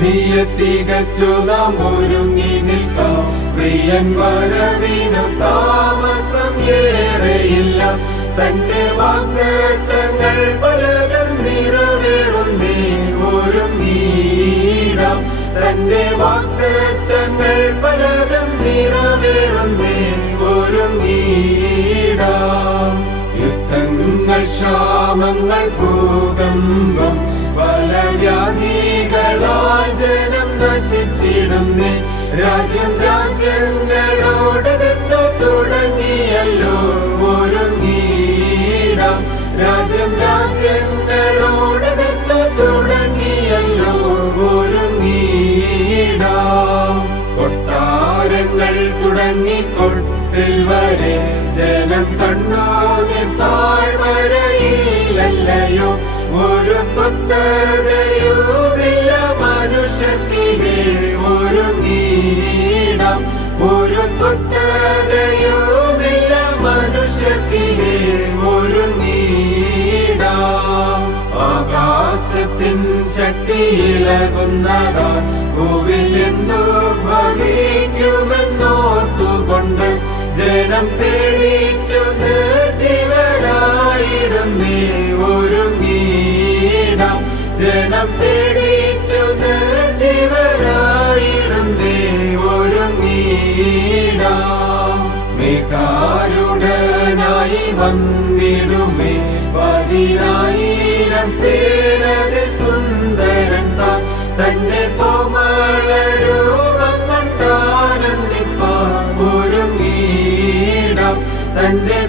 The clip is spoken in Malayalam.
വിധിയെ തികച്ചു നാം ഒരുങ്ങി നിൽക്കാം. പ്രിയൻ വരവിനു താമസം ഏറെയില്ല. തന്റെ വാഗ്ദത്തങ്ങൾ പലതും നിറവേറുന്നേ ഒരുങ്ങിയിടാം. തന്റെ വാഗ്ദത്തങ്ങൾ പലതും നിറവേറുന്നേ ഒരുങ്ങിയിടാം. യുദ്ധങ്ങൾ, ക്ഷാമങ്ങൾ, ഭൂകമ്പം, പല വ്യാധികളാൽ ജനം നശിച്ചിടുന്നേ. രാജ്യം രാജ്യങ്ങളോട് തുടങ്ങിയല്ലോ ഒരുങ്ങിയിടാം. രാജ്യം രാജ്യങ്ങളോട് തുടങ്ങിയല്ലോ ഒരുങ്ങിയിടാം. കൊട്ടാരങ്ങൾ തുടങ്ങി കൊട്ടിൽ വരെ ജനം കണ്ണോങ്ങി താഴ്വരയിലല്ലയോ. ഒരു സ്വസ്ഥതയുമില്ല മനുഷ്യർക്കിടെ ഒരുങ്ങിയിടാം. ഒരു സ്വസ്ഥതയുമില്ല മനുഷ്യർക്കിടെ ഒരുങ്ങിയിടാം. ആകാശത്തിൻ ശക്തി ഇളകുന്നതാ ഭൂവിൽ എന്തു ഭവിക്കുമെന്നോർത്തുകൊണ്ട് ജനം പേടിച്ചു നിർജീവരായിടുന്നേ ഒരുങ്ങിയിടാം. ജനം പേടിച്ചു നിർജീവരായിടുന്നേ ഒരുങ്ങിയിടാം. മേഘാരൂഢനായി വന്നിടുമേ 10,000 പേരതിൽ സുന്ദരൻ താൻ. തന്റെ കോമളരൂപം കണ്ടാനന്ദിപ്പാൻ ഒരുങ്ങിയിടാം. തന്റെ